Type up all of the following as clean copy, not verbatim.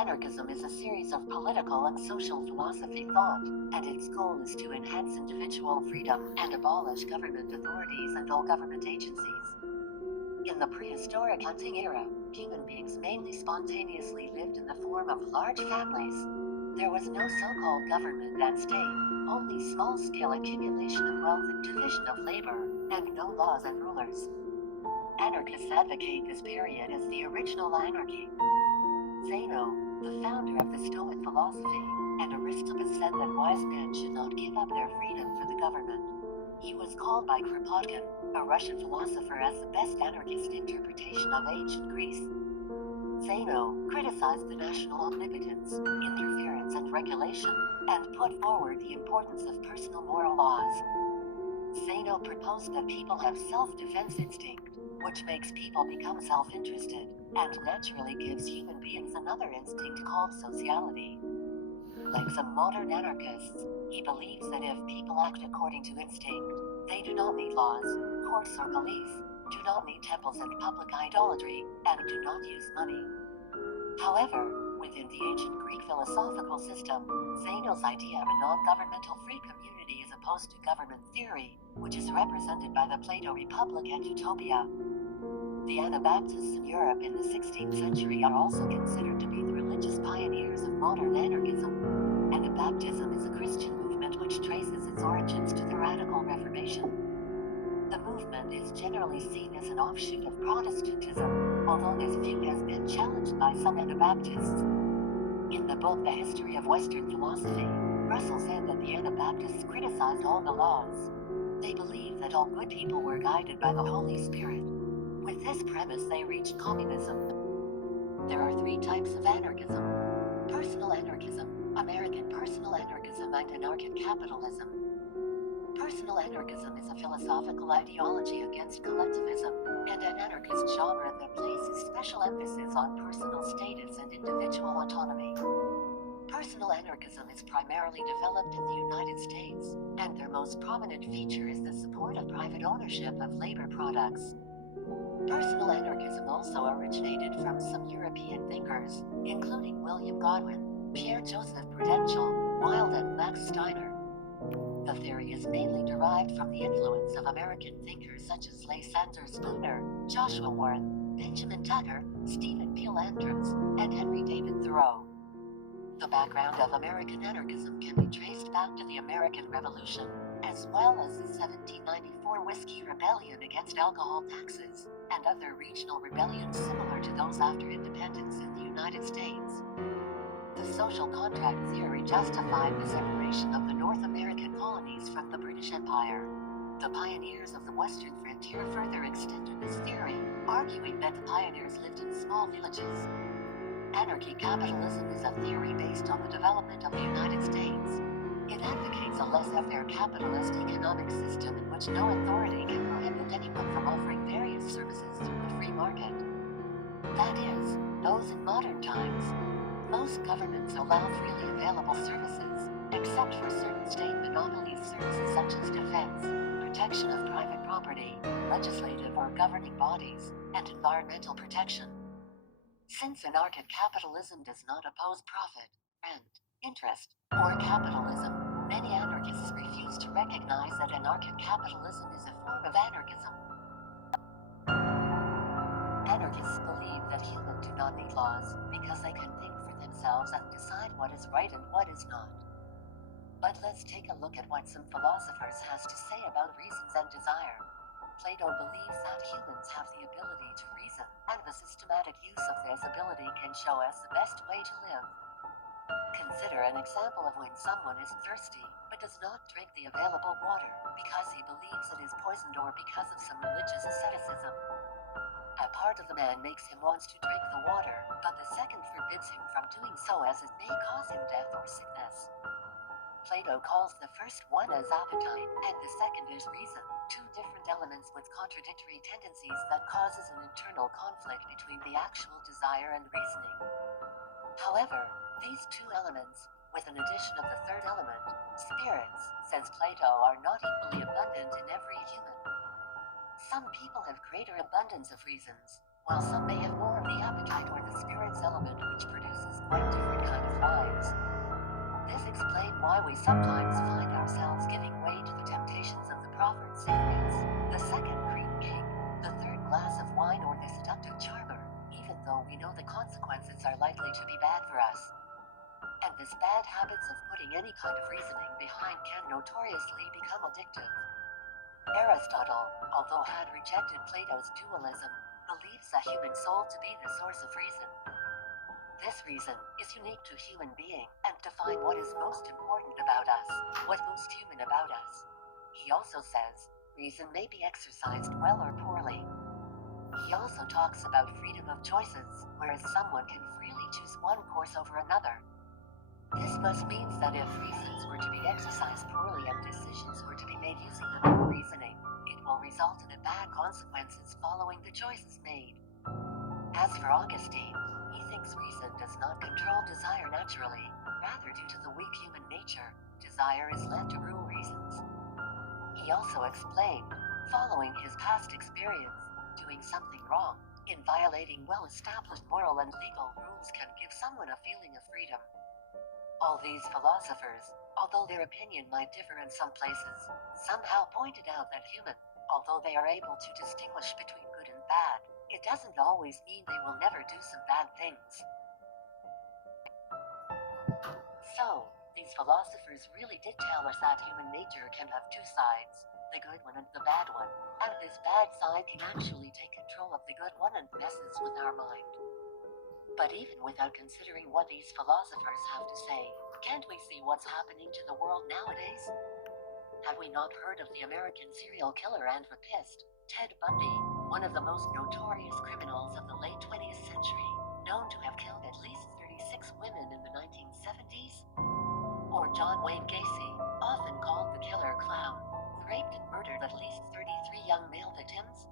Anarchism is a series of political and social philosophy thought, and its goal is to enhance individual freedom and abolish government authorities and all government agencies. In the prehistoric hunting era, human beings mainly spontaneously lived in the form of large families. There was no so-called government and state, only small-scale accumulation of wealth and division of labor, and no laws and rulers. Anarchists advocate this period as the original anarchy. Zeno, the founder of the Stoic philosophy, and Aristippus said that wise men should not give up their freedom for the government. He was called by Kropotkin, a Russian philosopher, as the best anarchist interpretation of ancient Greece. Zeno criticized the national omnipotence, interference and regulation, and put forward the importance of personal moral laws. Zeno proposed that people have self-defense instinct, which makes people become self-interested, and naturally gives human beings another instinct called sociality. Like some modern anarchists, he believes that if people act according to instinct, they do not need laws, courts or police, do not need temples and public idolatry, and do not use money. However, within the ancient Greek philosophical system, Zeno's idea of a non-governmental free community is opposed to government theory, which is represented by the Plato Republic and Utopia. The Anabaptists in Europe in the 16th century are also considered to be the religious pioneers of modern anarchism. Anabaptism is a Christian movement which traces its origins to the Radical Reformation. The movement is generally seen as an offshoot of Protestantism, although this view has been challenged by some Anabaptists. In the book The History of Western Philosophy, Russell said that the Anabaptists criticized all the laws. They believed that all good people were guided by the Holy Spirit. With this premise, they reached communism. There are three types of anarchism: personal anarchism, American personal anarchism, and anarcho-capitalism. Personal anarchism is a philosophical ideology against collectivism, and an anarchist genre that places special emphasis on personal status and individual autonomy. Personal anarchism is primarily developed in the United States, and their most prominent feature is the support of private ownership of labor products. Personal anarchism also originated from some European thinkers, including William Godwin, Pierre-Joseph Prudential, Wilde and Max Steiner. The theory is mainly derived from the influence of American thinkers such as Lysander Spooner, Joshua Warren, Benjamin Tucker, Stephen Peel Andrews, and Henry David Thoreau. The background of American anarchism can be traced back to the American Revolution, as well as the 1794 Whiskey Rebellion against alcohol taxes, and other regional rebellions similar to those after independence in the United States. The social contract theory justified the separation of the North American colonies from the British Empire. The pioneers of the Western frontier further extended this theory, arguing that the pioneers lived in small villages. Anarchy-capitalism is a theory based on the development of the United States. It advocates a laissez-faire capitalist economic system in which no authority can prohibit anyone from offering various services through the free market. That is, those in modern times. Most governments allow freely available services, except for certain state monopolies, services such as defense, protection of private property, legislative or governing bodies, and environmental protection. Since anarcho-capitalism does not oppose profit, rent, interest, or capitalism, many anarchists refuse to recognize that anarcho-capitalism is a form of anarchism. Anarchists believe that humans do not need laws because they can think for themselves and decide what is right and what is not. But let's take a look at what some philosophers has to say about reasons and desire. Plato believes that humans have the ability to reason, and the systematic use of this ability can show us the best way to live. Consider an example of when someone is thirsty, but does not drink the available water, because he believes it is poisoned or because of some religious asceticism. A part of the man makes him wants to drink the water, but the second forbids him from doing so as it may cause him death or sickness. Plato calls the first one as appetite, and the second is reason, two different elements with contradictory tendencies that causes an internal conflict between the actual desire and reasoning. However, these two elements, with an addition of the third element, spirits, says Plato, are not equally abundant in every human. Some people have greater abundance of reasons, while some may have more of the appetite or the spirit's element, which produces quite we sometimes find ourselves giving way to the temptations of the proffered cigarettes, the second cream cake, the third glass of wine, or the seductive charmer, even though we know the consequences are likely to be bad for us. And this bad habits of putting any kind of reasoning behind can notoriously become addictive. Aristotle, although had rejected Plato's dualism, believes the human soul to be the source of reason. This reason is unique to human being and define what is most important about us, what most human about us. He also says, reason may be exercised well or poorly. He also talks about freedom of choices, whereas someone can freely choose one course over another. This must mean that if reasons were to be exercised poorly and decisions were to be made using the poor reasoning, it will result in bad consequences following the choices made. As for Augustine, he thinks reason does not control desire naturally, rather due to the weak human nature, desire is led to rule reasons. He also explained, following his past experience, doing something wrong, in violating well-established moral and legal rules can give someone a feeling of freedom. All these philosophers, although their opinion might differ in some places, somehow pointed out that human, although they are able to distinguish between good and bad, it doesn't always mean they will never do some bad things. So, these philosophers really did tell us that human nature can have two sides, the good one and the bad one, and this bad side can actually take control of the good one and messes with our mind. But even without considering what these philosophers have to say, can't we see what's happening to the world nowadays? Have we not heard of the American serial killer and rapist, Ted Bundy, one of the most notorious criminals of the late 20th century, known to have killed at least 36 women in the 1970s? Or John Wayne Gacy, often called the killer clown, who raped and murdered at least 33 young male victims?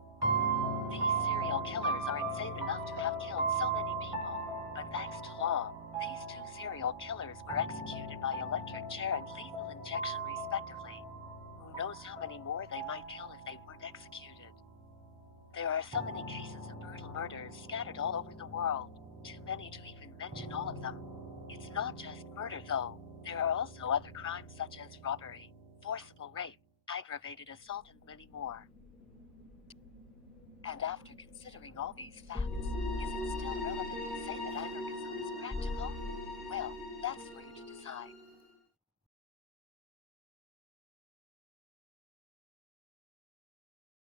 These serial killers are insane enough to have killed so many people, but thanks to law, these two serial killers were executed by electric chair and lethal injection respectively. Who knows how many more they might kill if they weren't executed? There are so many cases of brutal murders scattered all over the world, too many to even mention all of them. It's not just murder though, there are also other crimes such as robbery, forcible rape, aggravated assault, and many more. And after considering all these facts, is it still relevant to say that anarchism is practical? Well, that's for you to decide.